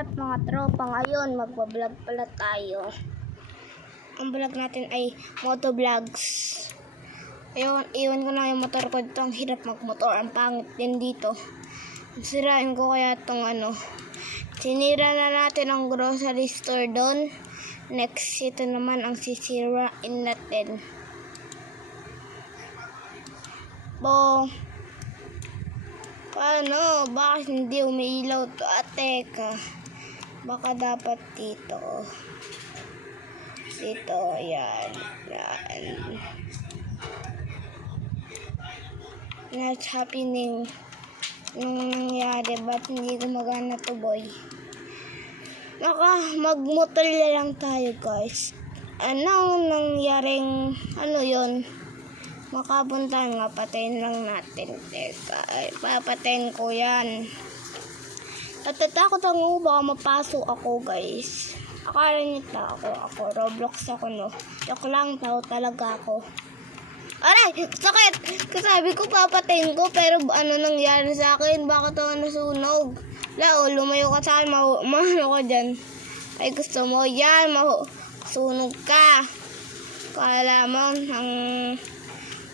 up mga tropa? Ngayon magbablog pala tayo. Ang vlog natin ay motovlogs. Ayun, iwan ko na yung motor ko dito. Ang hirap magmotor, ang pangit din dito. Sirain ko kaya itong sinira na natin ang grocery store doon. Next, ito naman ang sisirain natin. Paano? Bakit hindi umiilaw to? Teka. Baka dapat dito. Dito, yan. What's happening? Anong nangyari? Ba't hindi gumagana to, boy? Magmotor lang tayo, guys. Anong nangyaring, yun? Makapunta nga, patayin lang natin. Teka, papatayin ko yan. Natatakot ako, baka mapasok ako, guys. Akala niyo ako. Roblox ako, no? Joke lang, tao talaga ako. Aray! Sakit! Kasabi ko, papatayin ko, pero ano nangyari sa akin? Bakit ako nasunog? Lumayo ka sa akin, mahalo ka dyan. Ay, gusto mo yan, sunog ka. Kala mo, ang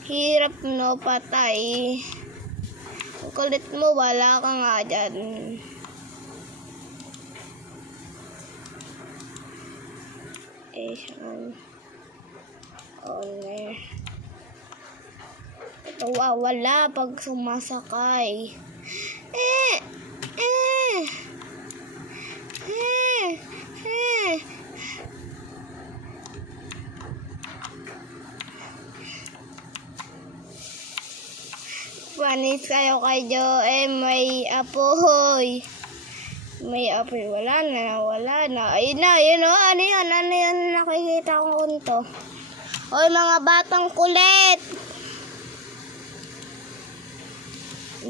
hirap no, patay. Ang kulit mo, wala ka nga dyan. Ito wala pag sumasakay. Panis kayo kay Joe, may apoy. May apoy, wala na. Ayun na, ano yun, nakikita ko nito. Hoy, mga batang kulit!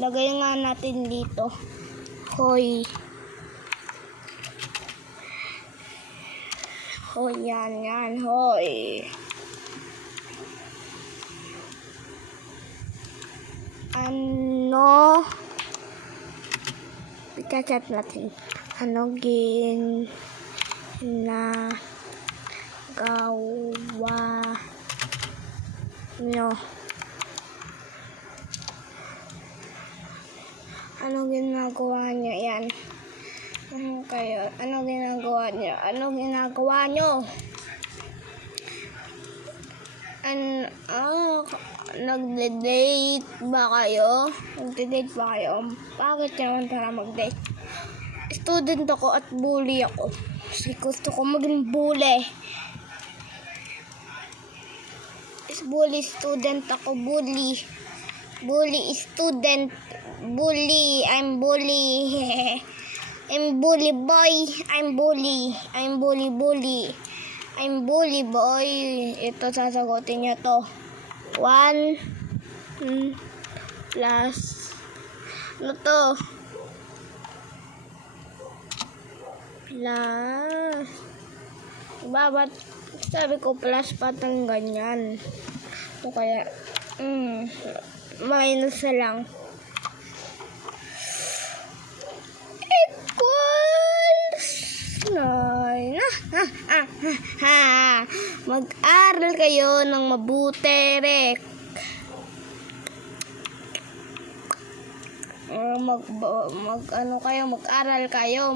Lagay nga natin dito. Hoy, yan, hoy. Ika-chat natin. Ginagawa nyo? Anong ginagawa nyo? Yan. Anong ginagawa nyo? Nagde-date ba kayo? Bakit naman para mag-date? Student ako at bully ako. Kasi gusto ko maging bully. Bully student ako, bully. Bully student. Bully. I'm bully. I'm bully boy. I'm bully boy. Ito, sasagutin nyo to. 1 plus ano to? Plus babat sabi ko plus patang ganyan. So kaya minus na lang. Mag-aral kayo ng mabuti, Rek. Mag-aral kayo.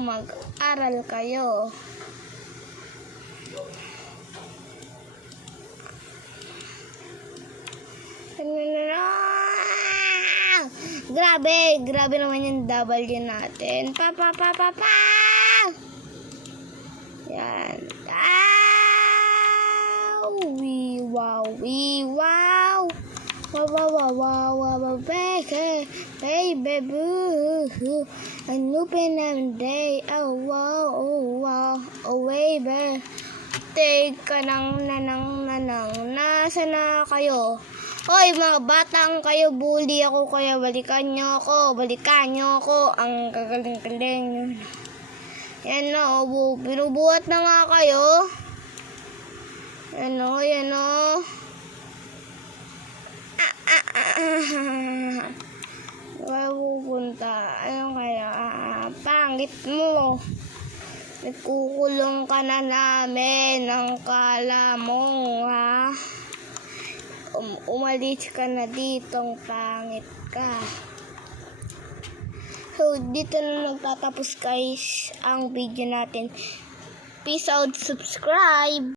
Grabe naman yung W natin. Yan. Wow. Baby boo. An open day. Oh, baby. Teka nang nanang. Nasa na kayo? Hoy, mga batang kayo, bully ako, kaya balikan nyo ako. Ang kagaling-galing. Yan na, binubuhat na nga kayo. Yan o. Wala pupunta. Ano kaya? Pangit mo. Nagkukulong ka na namin ng kala mo, ha? Umalis ka na ditong pangit ka. So, dito na nagtatapos guys ang video natin. Peace out, subscribe!